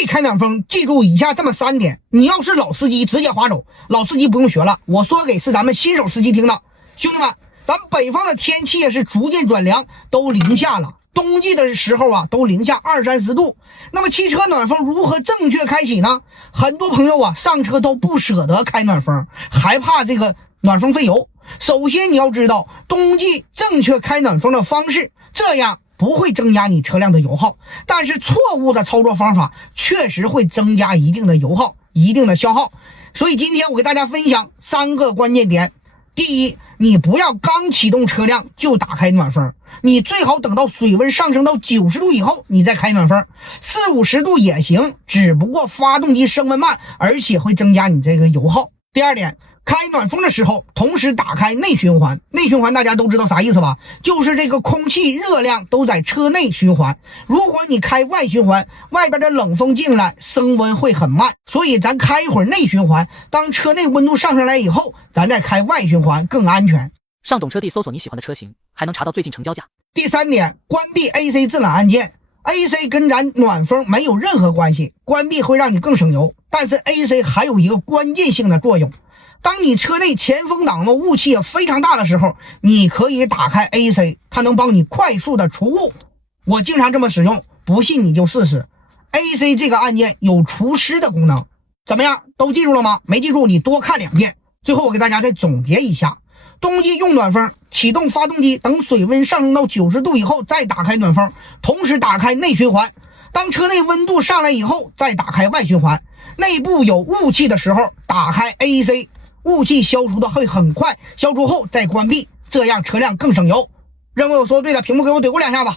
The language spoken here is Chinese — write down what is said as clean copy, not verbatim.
际开暖风，记住以下这么3点。你要是老司机，直接划走，老司机不用学了。我说给是咱们新手司机听的，兄弟们，咱北方的天气也是逐渐转凉，都零下了。冬季的时候啊，都零下20-30度。那么汽车暖风如何正确开启呢？很多朋友啊，上车都不舍得开暖风，还怕这个暖风费油。首先你要知道冬季正确开暖风的方式，这样不会增加你车辆的油耗，但是错误的操作方法确实会增加一定的油耗，一定的消耗。所以今天我给大家分享3个关键点。第一，你不要刚启动车辆就打开暖风，你最好等到水温上升到90度以后你再开暖风，40-50度也行，只不过发动机升温慢，而且会增加你这个油耗。第二点，开暖风的时候同时打开内循环。内循环大家都知道啥意思吧？就是这个空气热量都在车内循环。如果你开外循环，外边的冷风进来，升温会很慢，所以咱开一会儿内循环，当车内温度上来以后，咱再开外循环更安全。上懂车帝搜索你喜欢的车型，还能查到最近成交价。第3点，关闭 AC 制冷按键。AC 跟咱暖风没有任何关系，关闭会让你更省油，但是 AC 还有一个关键性的作用。当你车内前风挡的雾气也非常大的时候，你可以打开 AC， 它能帮你快速的除雾。我经常这么使用，不信你就试试。AC 这个按键有除湿的功能，怎么样？都记住了吗？没记住你多看2遍。最后我给大家再总结一下，冬季用暖风，启动发动机，等水温上升到90度以后再打开暖风，同时打开内循环。当车内温度上来以后再打开外循环，内部有雾气的时候打开 AC， 雾气消除的会很快，消除后再关闭，这样车辆更省油。认为我说的对的，屏幕给我怼过2下子。